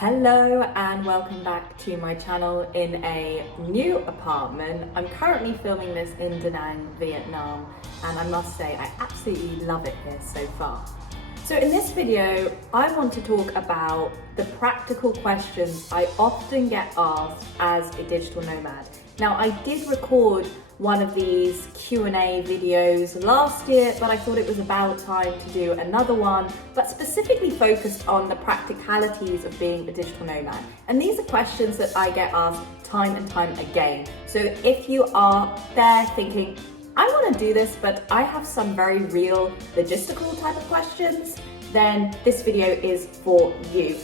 Hello and welcome back to my channel in a new apartment. I'm currently filming this in Da Nang, Vietnam, and I must say I absolutely love it here so far. So in this video, I want to talk about the practical questions I often get asked as a digital nomad. Now, I did record one of these Q&A videos last year, but I thought it was about time to do another one, but specifically focused on the practicalities of being a digital nomad. And these are questions that I get asked time and time again. So if you are there thinking, I want to do this, but I have some very real logistical type of questions, then this video is for you.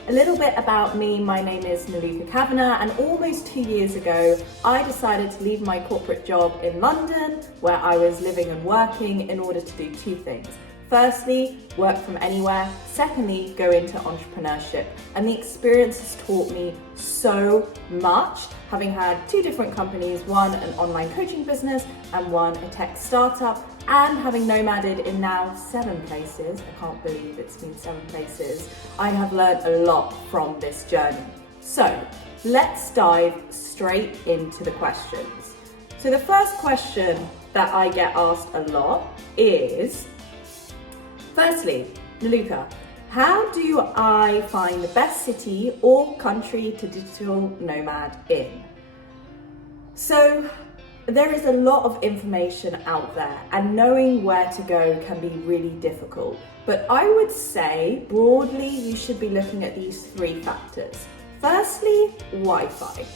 A little bit about me, my name is Nomad, and almost 2 years ago, I decided to leave my corporate job in London, where I was living and working, in order to do two things. Firstly, work from anywhere. Secondly, go into entrepreneurship. And the experience has taught me so much, having had two different companies, one an online coaching business and one a tech startup, and having nomaded in now 7 places. I can't believe it's been 7 places. I have learned a lot from this journey. So let's dive straight into the questions. So the first question that I get asked a lot is, firstly, Naluka, how do I find the best city or country to digital nomad in? So there is a lot of information out there, and knowing where to go can be really difficult. But I would say broadly you should be looking at these 3 factors. Firstly, Wi-Fi.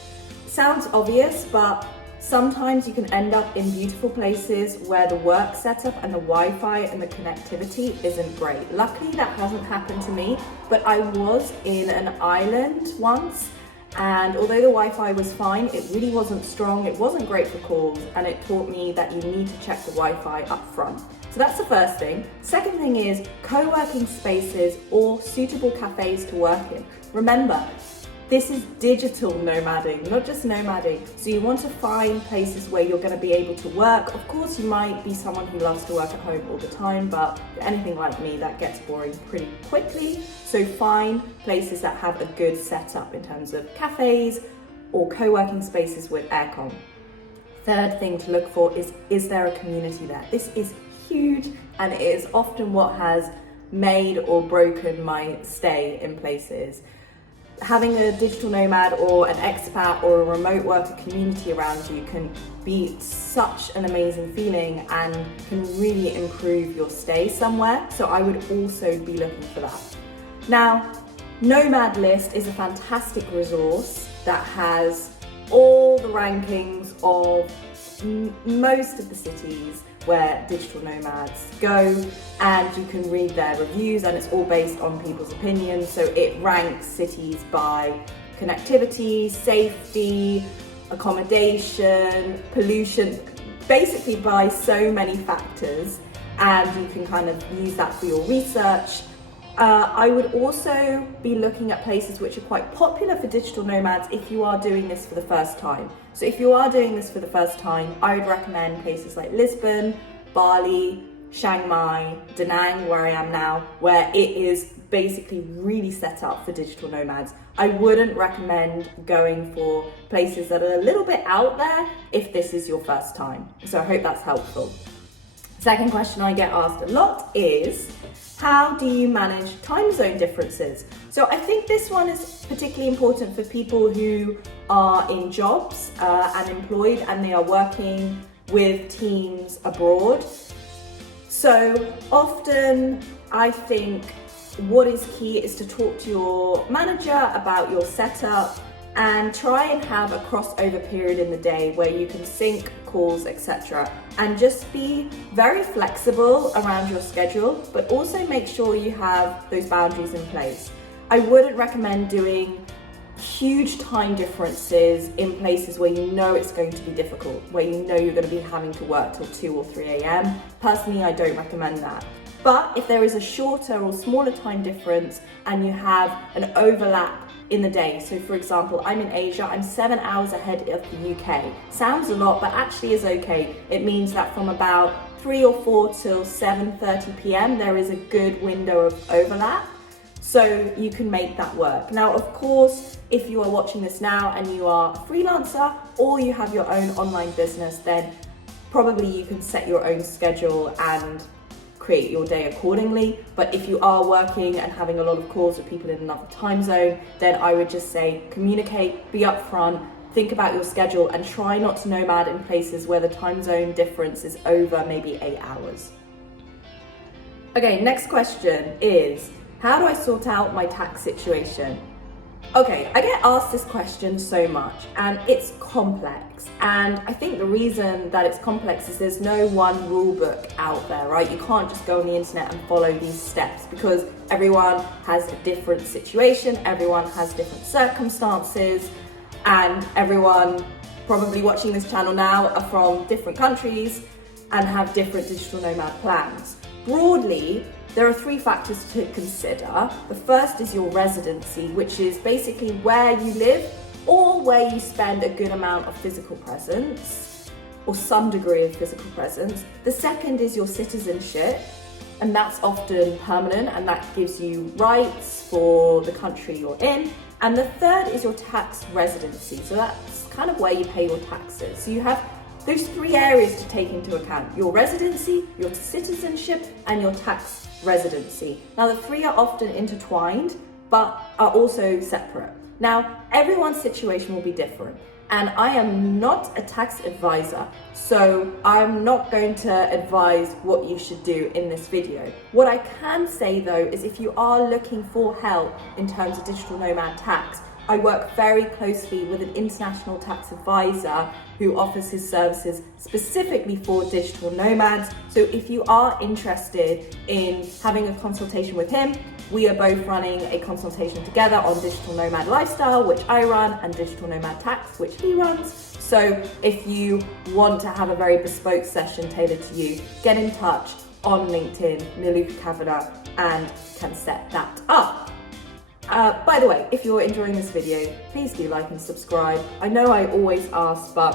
Sounds obvious, but sometimes you can end up in beautiful places where the work setup and the Wi-Fi and the connectivity isn't great. Luckily, that hasn't happened to me, but I was in an island once, and although the Wi-Fi was fine, it really wasn't strong, it wasn't great for calls, and it taught me that you need to check the Wi-Fi up front. So that's the first thing. Second thing is co-working spaces or suitable cafes to work in. Remember, this is digital nomading, not just nomading. So you want to find places where you're going to be able to work. Of course, you might be someone who loves to work at home all the time, but anything like me, that gets boring pretty quickly. So find places that have a good setup in terms of cafes or co-working spaces with aircon. Third thing to look for is there a community there? This is huge, and it is often what has made or broken my stay in places. Having a digital nomad or an expat or a remote worker community around you can be such an amazing feeling and can really improve your stay somewhere. So I would also be looking for that. Now, Nomad List is a fantastic resource that has all the rankings of most of the cities where digital nomads go, and you can read their reviews, and it's all based on people's opinions. So it ranks cities by connectivity, safety, accommodation, pollution, basically by so many factors, and you can kind of use that for your research. I would also be looking at places which are quite popular for digital nomads if you are doing this for the first time. So if you are doing this for the first time, I would recommend places like Lisbon, Bali, Chiang Mai, Da Nang, where I am now, where it is basically really set up for digital nomads. I wouldn't recommend going for places that are a little bit out there if this is your first time. So I hope that's helpful. Second question I get asked a lot is, how do you manage time zone differences? So I think this one is particularly important for people who are in jobs and employed, and they are working with teams abroad. So often I think what is key is to talk to your manager about your setup and try and have a crossover period in the day where you can sync calls, etc. And just be very flexible around your schedule, but also make sure you have those boundaries in place. I wouldn't recommend doing huge time differences in places where you know it's going to be difficult, where you know you're going to be having to work till 2 or 3 a.m. Personally, I don't recommend that. But if there is a shorter or smaller time difference and you have an overlap in the day, so for example, I'm in Asia, I'm 7 hours ahead of the UK. Sounds a lot, but actually is okay. It means that from about 3 or 4 till 7:30 p.m. there is a good window of overlap, so you can make that work. Now, of course, if you are watching this now and you are a freelancer or you have your own online business, then probably you can set your own schedule and create your day accordingly. But if you are working and having a lot of calls with people in another time zone, then I would just say communicate, be upfront, think about your schedule, and try not to nomad in places where the time zone difference is over maybe 8 hours. Okay, next question is, how do I sort out my tax situation? Okay, I get asked this question so much and it's complex, and I think the reason that it's complex is there's no one rule book out there, right? You can't just go on the internet and follow these steps because everyone has a different situation, everyone has different circumstances, and everyone probably watching this channel now are from different countries and have different digital nomad plans. Broadly, there are 3 factors to consider. The first is your residency, which is basically where you live or where you spend a good amount of physical presence or some degree of physical presence. The second is your citizenship, and that's often permanent and that gives you rights for the country you're in. And the third is your tax residency. So that's kind of where you pay your taxes. So you have those 3 areas to take into account: your residency, your citizenship, and your tax residency. Now, the 3 are often intertwined, but are also separate. Now, everyone's situation will be different, and I am not a tax advisor, so I'm not going to advise what you should do in this video. What I can say though is if you are looking for help in terms of digital nomad tax, I work very closely with an international tax advisor who offers his services specifically for digital nomads. So if you are interested in having a consultation with him, we are both running a consultation together on digital nomad lifestyle, which I run, and digital nomad tax, which he runs. So if you want to have a very bespoke session tailored to you, get in touch on LinkedIn, Niluka Kavanagh, and can set that up. By the way, if you're enjoying this video, please do like and subscribe. I know I always ask, but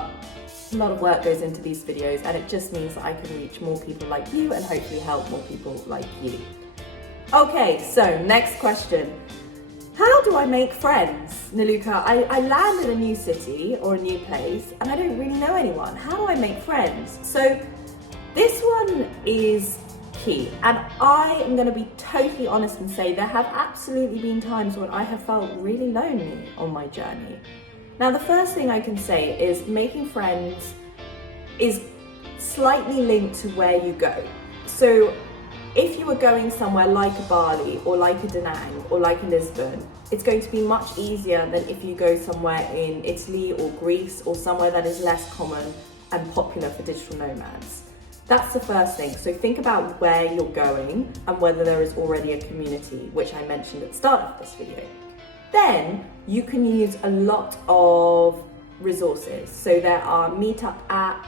a lot of work goes into these videos and it just means that I can reach more people like you and hopefully help more people like you. Okay, so next question. How do I make friends? Niluka, I land in a new city or a new place and I don't really know anyone. How do I make friends? So this one is key, and I am going to be totally honest and say there have absolutely been times when I have felt really lonely on my journey. Now, the first thing I can say is making friends is slightly linked to where you go. So if you are going somewhere like a Bali or like a Da Nang or like a Lisbon, it's going to be much easier than if you go somewhere in Italy or Greece or somewhere that is less common and popular for digital nomads. That's the first thing. So think about where you're going and whether there is already a community, which I mentioned at the start of this video. Then you can use a lot of resources. So there are meetup app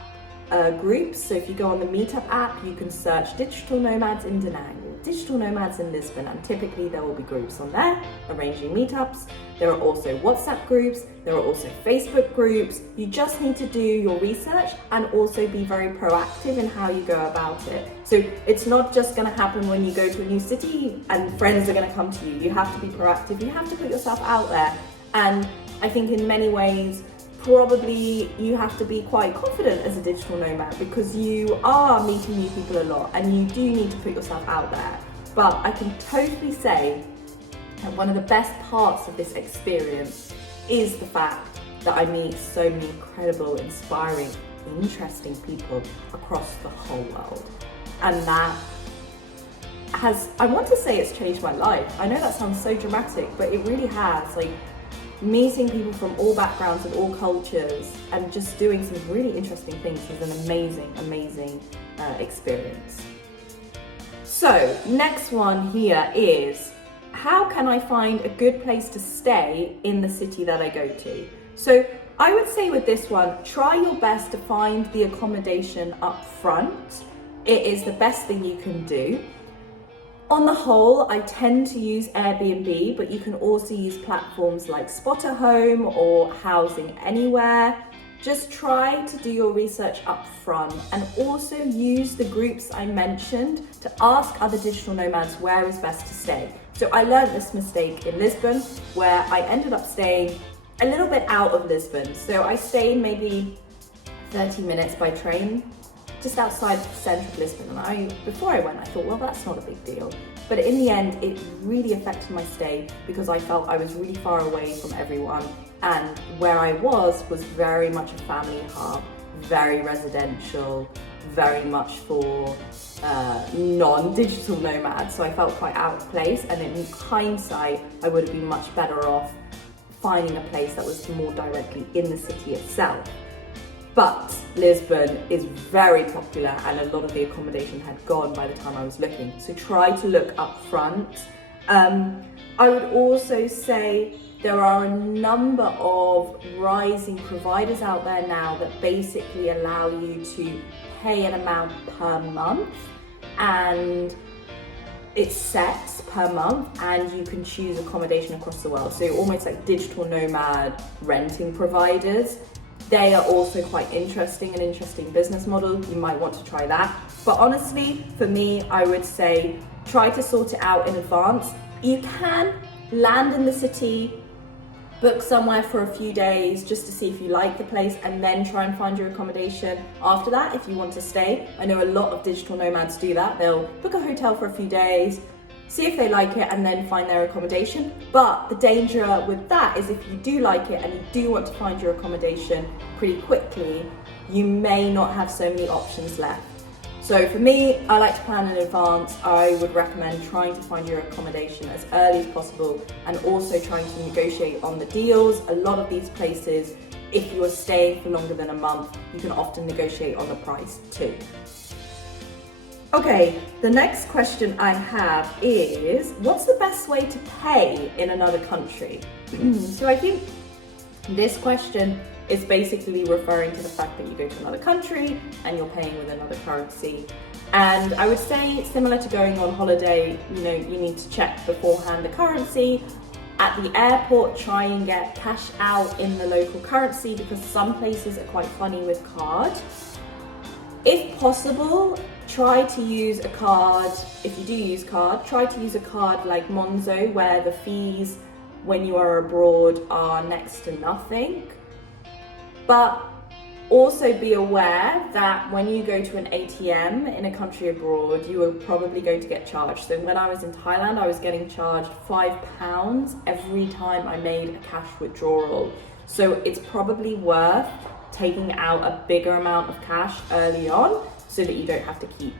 groups. So if you go on the meetup app, you can search digital nomads in Da Nang or digital nomads in Lisbon, and typically there will be groups on there arranging meetups. There are also WhatsApp groups, there are also Facebook groups. You just need to do your research and also be very proactive in how you go about it. So it's not just going to happen when you go to a new city and friends are going to come to you. You have to be proactive, you have to put yourself out there. And I think in many ways, probably you have to be quite confident as a digital nomad because you are meeting new people a lot and you do need to put yourself out there. But I can totally say that one of the best parts of this experience is the fact that I meet so many incredible, inspiring, interesting people across the whole world. And that has, I want to say it's changed my life. I know that sounds so dramatic, but it really has. Like, meeting people from all backgrounds and all cultures and just doing some really interesting things is an amazing experience. So next one here is, how can I find a good place to stay in the city that I go to? So I would say with this one, try your best to find the accommodation up front. It is the best thing you can do. On the whole, I tend to use Airbnb, but you can also use platforms like Spotter Home or Housing Anywhere. Just try to do your research up front and also use the groups I mentioned to ask other digital nomads where is best to stay. So I learned this mistake in Lisbon, where I ended up staying a little bit out of Lisbon. So I stayed maybe 30 minutes by train, just outside the centre of Lisbon. And before I went, I thought, well, that's not a big deal. But in the end, it really affected my stay because I felt I was really far away from everyone. And where I was very much a family hub, very residential, very much for non-digital nomads. So I felt quite out of place. And in hindsight, I would have been much better off finding a place that was more directly in the city itself. But Lisbon is very popular and a lot of the accommodation had gone by the time I was looking. So try to look up front. I would also say there are a number of rising providers out there now that basically allow you to pay an amount per month, and it's set per month and you can choose accommodation across the world. So almost like digital nomad renting providers. They are also quite interesting, an interesting business model. You might want to try that. But honestly, for me, I would say try to sort it out in advance. You can land in the city, book somewhere for a few days just to see if you like the place, and then try and find your accommodation after that if you want to stay. I know a lot of digital nomads do that. They'll book a hotel for a few days, see if they like it, and then find their accommodation. But the danger with that is if you do like it and you do want to find your accommodation pretty quickly, you may not have so many options left. So for me, I like to plan in advance. I would recommend trying to find your accommodation as early as possible and also trying to negotiate on the deals. A lot of these places, if you are staying for longer than a month, you can often negotiate on the price too. Okay, the next question I have is, what's the best way to pay in another country? So I think this question is basically referring to the fact that you go to another country and you're paying with another currency. And I would say similar to going on holiday, you need to check beforehand the currency. At the airport, try and get cash out in the local currency because some places are quite funny with card. If possible, try to use a card. If you do use card, try to use a card like Monzo, where the fees when you are abroad are next to nothing. But also be aware that when you go to an ATM in a country abroad, you are probably going to get charged. So when I was in Thailand, I was getting charged £5 every time I made a cash withdrawal. So it's probably worth taking out a bigger amount of cash early on so that you don't have to keep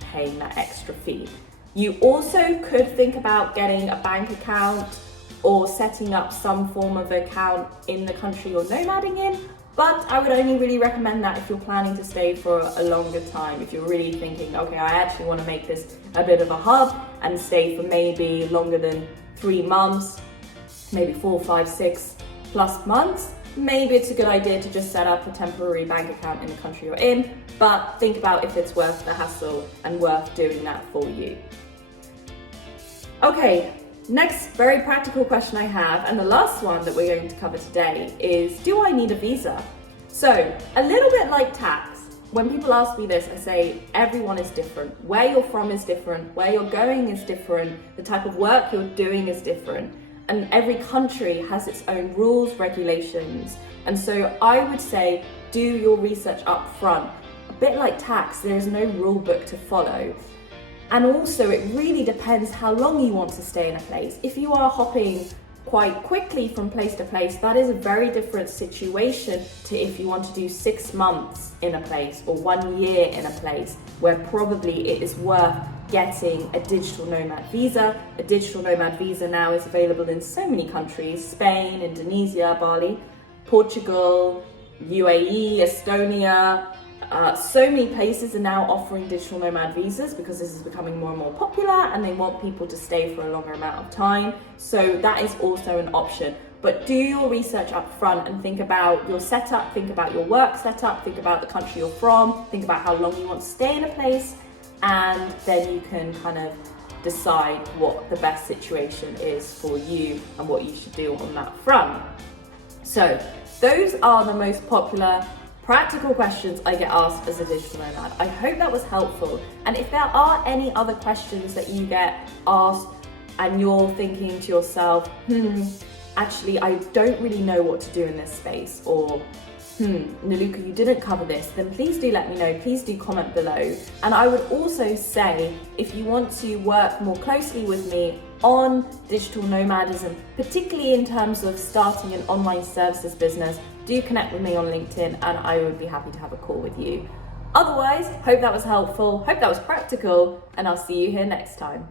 paying that extra fee. You also could think about getting a bank account or setting up some form of account in the country you're nomading in, but I would only really recommend that if you're planning to stay for a longer time. If you're really thinking, okay, I actually want to make this a bit of a hub and stay for maybe longer than 3 months, maybe 4, 5, 6 plus months, maybe it's a good idea to just set up a temporary bank account in the country you're in, but think about if it's worth the hassle and worth doing that for you. Okay, next very practical question I have, and the last one that we're going to cover today, is do I need a visa? So a little bit like tax, when people ask me this, I say everyone is different. Where you're from is different, where you're going is different, the type of work you're doing is different. And every country has its own rules, regulations. And so I would say do your research up front. A bit like tax, there is no rule book to follow. And also it really depends how long you want to stay in a place. If you are hopping quite quickly from place to place, that is a very different situation to if you want to do 6 months in a place or 1 year in a place, where probably it is worth getting a digital nomad visa. A digital nomad visa now is available in so many countries: Spain, Indonesia, Bali, Portugal, UAE, Estonia. So many places are now offering digital nomad visas because this is becoming more and more popular and they want people to stay for a longer amount of time. So that is also an option. But do your research up front and think about your setup, think about your work setup, think about the country you're from, think about how long you want to stay in a place, and then you can kind of decide what the best situation is for you and what you should do on that front. So those are the most popular practical questions I get asked as a digital nomad. I hope that was helpful. And if there are any other questions that you get asked and you're thinking to yourself, actually, I don't really know what to do in this space, or Niluka, you didn't cover this, then please do let me know. Please do comment below. And I would also say, if you want to work more closely with me on digital nomadism, particularly in terms of starting an online services business, do connect with me on LinkedIn and I would be happy to have a call with you. Otherwise, hope that was helpful, hope that was practical, and I'll see you here next time.